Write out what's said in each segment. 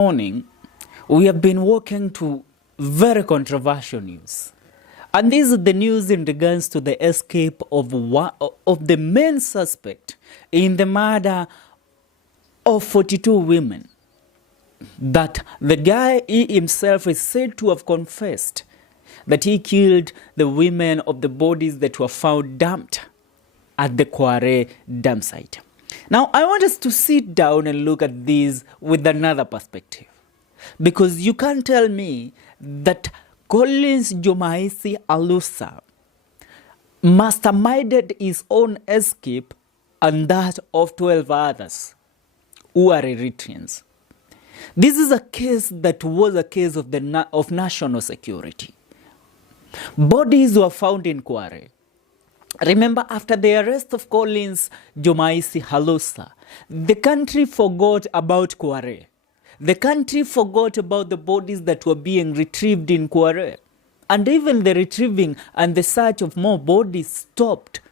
Morning, we have been walking to very controversial news. And this is the news in regards to the escape of the main suspect in the murder of 42 women. That the guy he himself is said to have confessed that he killed the women of the bodies that were found dumped at the Kware dump site. Now, I want us to sit down and look at this with another perspective. Because you can't tell me that Collins Jumaisi Alusa masterminded his own escape and that of 12 others who are Eritreans. This is a case that was a case of national security. Bodies were found in Kware. Remember, after the arrest of Collins Jumaisi Alusa, the country forgot about Kware. The country forgot about the bodies that were being retrieved in Kware. And even the retrieving and the search of more bodies stopped.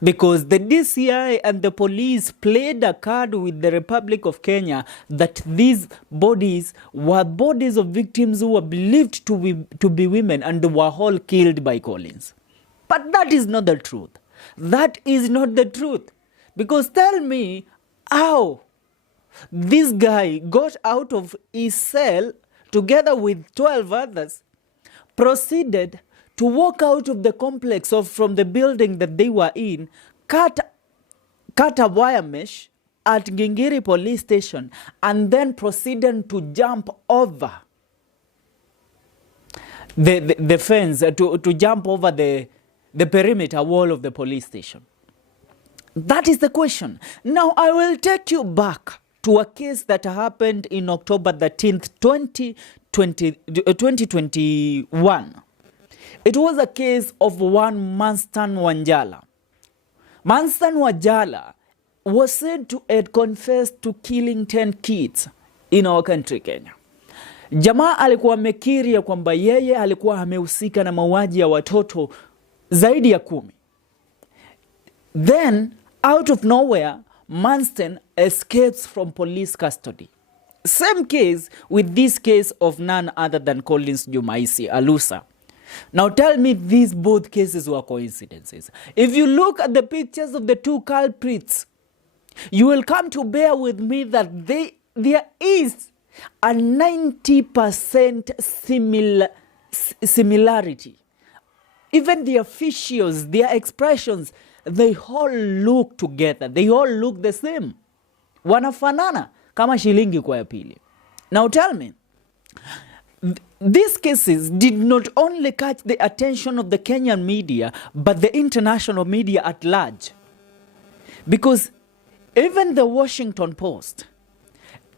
Because the DCI and the police played a card with the Republic of Kenya that these bodies were bodies of victims who were believed to be women and were all killed by Collins. But that is not the truth. That is not the truth. Because tell me how this guy got out of his cell together with 12 others, proceeded to walk out of the complex from the building that they were in, cut a wire mesh at Gingiri police station, and then proceeded to jump over the fence, to jump over the perimeter wall of the police station. That is the question. Now, I will take you back to a case that happened in October 13th, 2021. It was a case of one Manstan Wanjala. Manstan Wanjala was said to have confessed to killing 10 kids in our country, Kenya. Jamaa alikuwa amekiri kwamba yeye alikuwa amehusika na mauaji ya watoto zaidi ya 10. Then, out of nowhere, Manston escapes from police custody. Same case with this case of none other than Collins Jumaisi Alusa. Now tell me these both cases were coincidences. If you look at the pictures of the two culprits, you will come to bear with me that there is a 90% similarity. Even their features, their expressions, they all look together. They all look the same. Wanafanana kama shilingi kwa ya pili. Now tell me, these cases did not only catch the attention of the Kenyan media, but the international media at large. Because even the Washington Post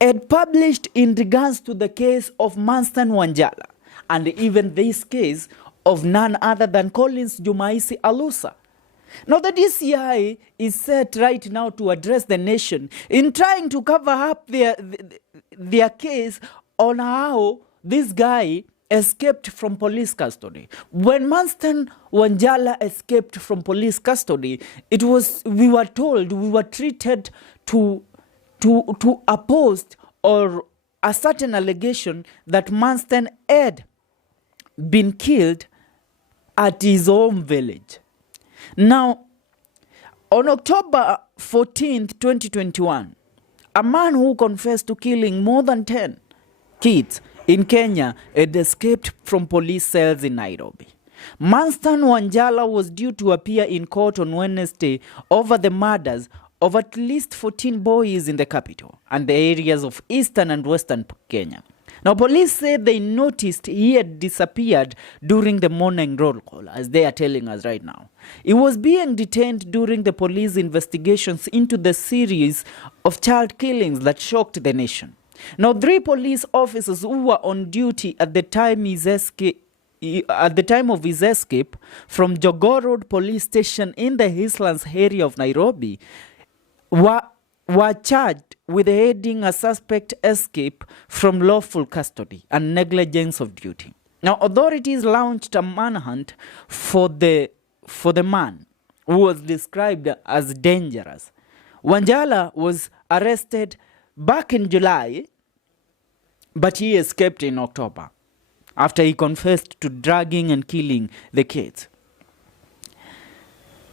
had published in regards to the case of Manstan Wanjala, and even this case of none other than Collins Jumaisi Alusa. Now, the DCI is set right now to address the nation in trying to cover up their case on how this guy escaped from police custody. When Manstan Wanjala escaped from police custody, we were treated to oppose or a certain allegation that Manstan had been killed at his own village. Now, on October 14th, 2021, a man who confessed to killing more than 10 kids in Kenya had escaped from police cells in Nairobi. Manstan Wanjala was due to appear in court on Wednesday over the murders of at least 14 boys in the capital and the areas of eastern and western Kenya. Now, police said they noticed he had disappeared during the morning roll call, as they are telling us right now. He was being detained during the police investigations into the series of child killings that shocked the nation. Now, 3 police officers who were on duty at the time of his escape from Jogoo Road Police Station in the Eastlands area of Nairobi were charged with aiding a suspect escape from lawful custody and negligence of duty. Now, authorities launched a manhunt for the man who was described as dangerous. Wanjala was arrested back in July but he escaped in October after he confessed to drugging and killing the kids.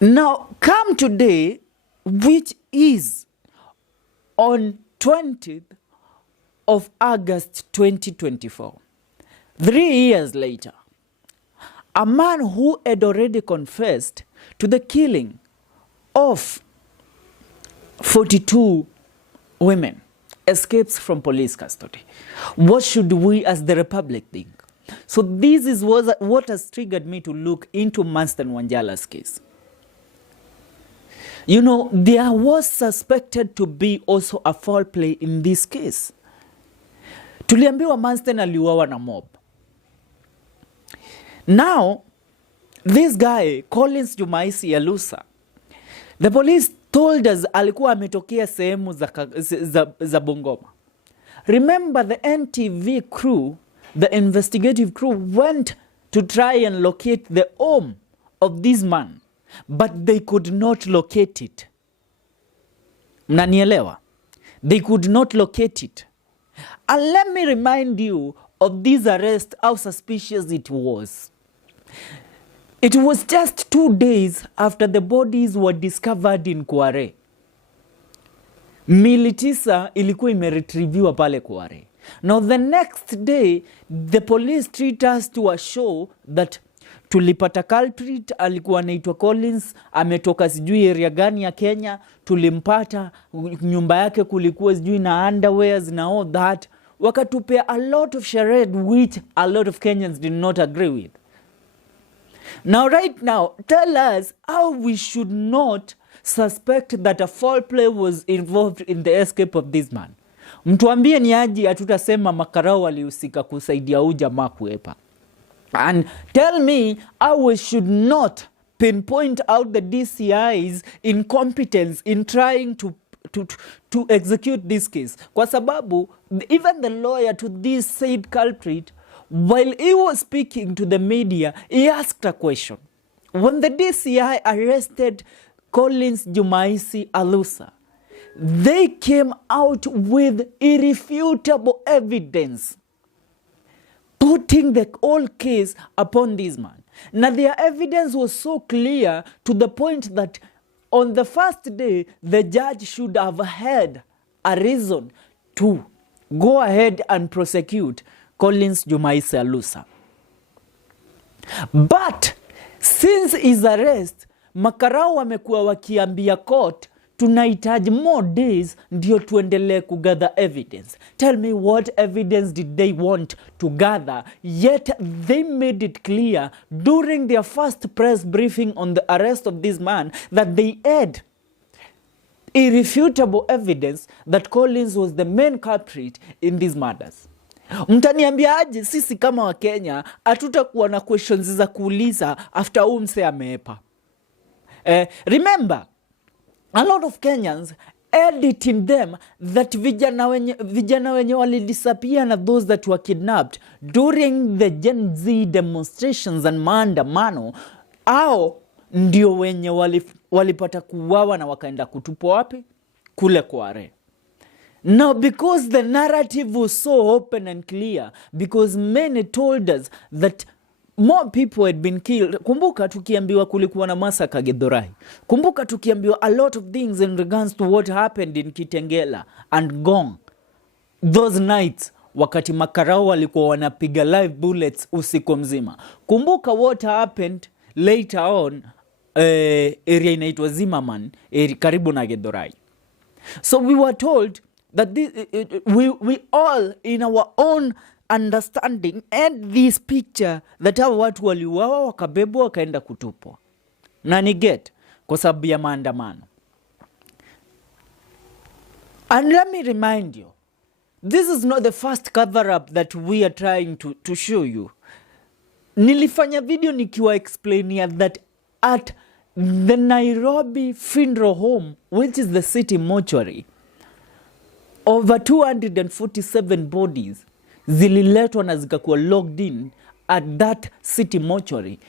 Now, come today, which is on 20th of August 2024, 3 years later, a man who had already confessed to the killing of 42 women escapes from police custody. What should we as the Republic think? So this is what has triggered me to look into Manston Wanjala's case. You know, there was suspected to be also a foul play in this case. Tuliambiwa Manston aliuawa na mob. Now, this guy, Collins Jumaisi Alusa, the police told us alikuwa ametokea sehemu za Bungoma. Remember, the NTV crew, the investigative crew, went to try and locate the home of this man, but they could not locate it. Mnanielewa? They could not locate it. And let me remind you of this arrest, how suspicious it was. It was just 2 days after the bodies were discovered in Kware. Mili 9 ilikuwa imeretrieviwa pale Kware. Now the next day, the police treat us to a show that tulipata culprit, alikuwa anaitwa Collins, ametoka sijui area gani ya Kenya, tulimpata, nyumba yake kulikuwa sijui na underwears na all that. Wakatupea a lot of charade which a lot of Kenyans did not agree with. Now, right now, tell us how we should not suspect that a foul play was involved in the escape of this man. Mtuambie ni aje hatutasema makarao walihusika kusaidia huyu jamaa kuepa. And tell me how we should not pinpoint out the DCI's incompetence in trying to execute this case. Kwa sababu, even the lawyer to this said culprit, while he was speaking to the media, he asked a question. When the DCI arrested Collins Jumaisi Alusa, they came out with irrefutable evidence putting the whole case upon this man. Now, their evidence was so clear to the point that on the first day, the judge should have had a reason to go ahead and prosecute Collins Jumaisi Alusa. But since his arrest, makarao wamekuwa wakiambia court, tunahitaji more days ndio tuendelee kugather evidence. Tell me, what evidence did they want to gather? Yet they made it clear during their first press briefing on the arrest of this man that they had irrefutable evidence that Collins was the main culprit in these murders. Mtaniambia aje sisi kama wa Kenya hatutakuwa na questions za kuuliza after umse ameepa? Remember, a lot of Kenyans edit in them that vijana wenye walidisappear na those that were kidnapped during the Gen Z demonstrations and maandamano, au ndio wenye walipata kuuawa na wakaenda kutupwa wapi? Kule Kware. Now, because the narrative was so open and clear, because many told us that more people had been killed. Kumbuka tukiambiwa kulikuwa na massacre Githurai. Kumbuka tukiambiwa a lot of things in regards to what happened in Kitengela and Gong. Those nights, wakati makarao walikuwa wanapiga live bullets usiku mzima. Kumbuka what happened later on, area inaitwa Zimmerman, karibu na Githurai. So we were told that we all in our own understanding and this picture that hao watu waliuawa wakabebwa wakaenda kutupwa. Na ni get kwa sababu ya maandamano. And let me remind you, this is not the first cover up that we are trying to show you. Nilifanya video nikiwa explainia that at the Nairobi funeral home, which is the city mortuary, over 247 bodies zililetwa na zikakuwa logged in at that city mortuary.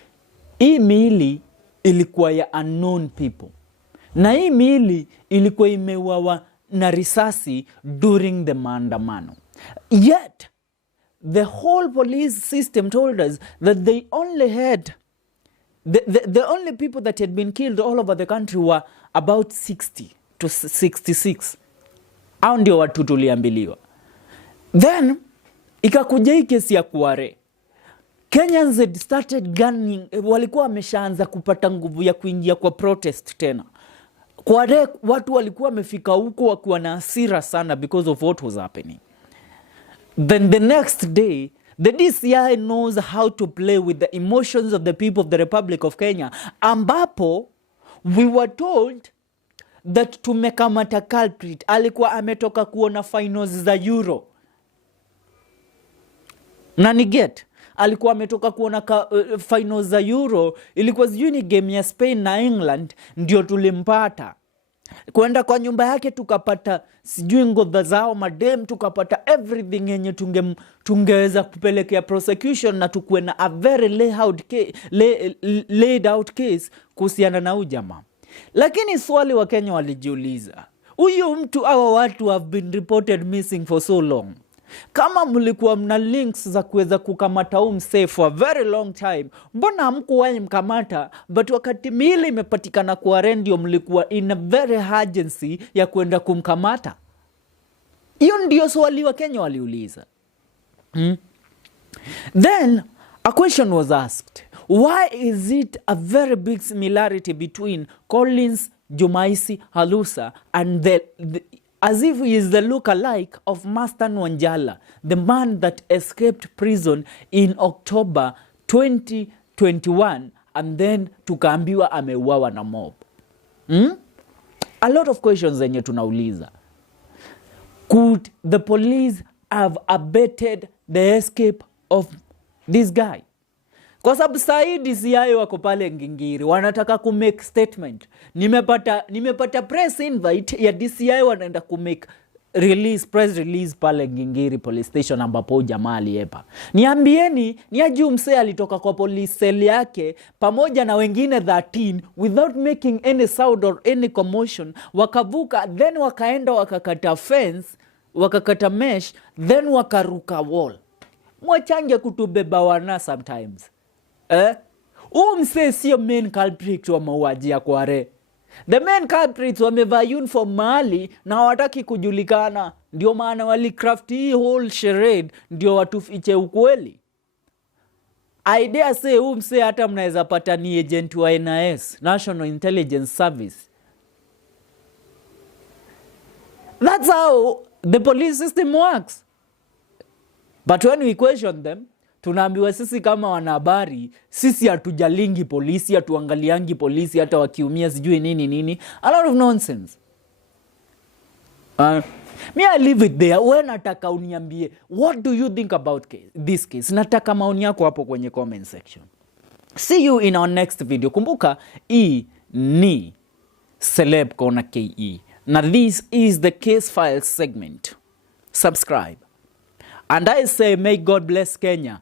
Hii miili ilikuwa ya unknown people. Na hii miili ilikuwa imeuawa na risasi during the maandamano. Yet, the whole police system told us that they only had the only people that had been killed all over the country were about 60 to 66. Hao ndio watu tuliambiliwa. Then ikakuja hii kesi ya Kware. Kenyans had started gunning, walikuwa wameshaanza kupata nguvu ya kuingia kwa protest tena. Kware watu walikuwa wamefika huko wakiwa na hasira sana because of what was happening. Then the next day, the DCI knows how to play with the emotions of the people of the Republic of Kenya, ambapo we were told that tumekamata culprit alikuwa ametoka kuona finals za Euro. Na niget, alikuwa ametoka kuona finals za Euro, ilikuwa sijui ni game ya Spain na England, ndio tulimpata. Kuenda kwa nyumba yake tukapata sijui ngodha zao madem, tukapata everything yenye tungeweza kupelekea prosecution na tukuwe na a very laid out case kuhusiana na ujamaa. Lakini swali wa Kenya walijiuliza, huyu mtu hawa watu have been reported missing for so long. Kama mlikuwa mna links za kuweza kukamata msee for a very long time, mbona hamkuwahi mkamata? But wakati mili imepatikana kwa rendio mlikuwa in a very urgency ya kuenda kumkamata. Hiyo ndio swali wa Kenya waliuliza. Then a question was asked. Why is it a very big similarity between Collins, Jumaisi, Halusa and as if he is the look-alike of Master Nwanjala, the man that escaped prison in October 2021 and then tukaambiwa ameuawa na mob. A lot of questions zenye tunauliza. Could the police have abetted the escape of this guy? Kwa sababu sahi DCI wako pale Ngingiri wanataka kumake statement. Nimepata press invite ya DCI wanaenda kumake press release pale Ngingiri police station ambapo jamaa aliepa. Niambieni, ni aje msee alitoka kwa police cell yake pamoja na wengine 13 without making any sound or any commotion, wakavuka, then wakaenda wakakata fence, wakakata mesh, then wakaruka wall. Mwachange kutubeba wana sometimes. Msee sio main culprit wa mauaji ya Kware. The main culprits wamevaa uniform mahali na hawataki kujulikana. Ndio maana walicraft hii whole charade ndio watufiche ukweli. I dare say msee hata mnaweza pata ni agent wa NIS, National Intelligence Service. That's how the police system works. But when we question them, tunaambiwa sisi kama wanahabari, sisi hatujalingi polisi, hatuangaliangi polisi hata wakiumia sijui nini. A lot of nonsense. Me I leave it there. Wewe nataka uniambie, what do you think about this case? Nataka maoni yako hapo kwenye comment section. See you in our next video. Kumbuka, hii ni Celeb Corner KE. Na this is the case file segment. Subscribe. And I say, may God bless Kenya.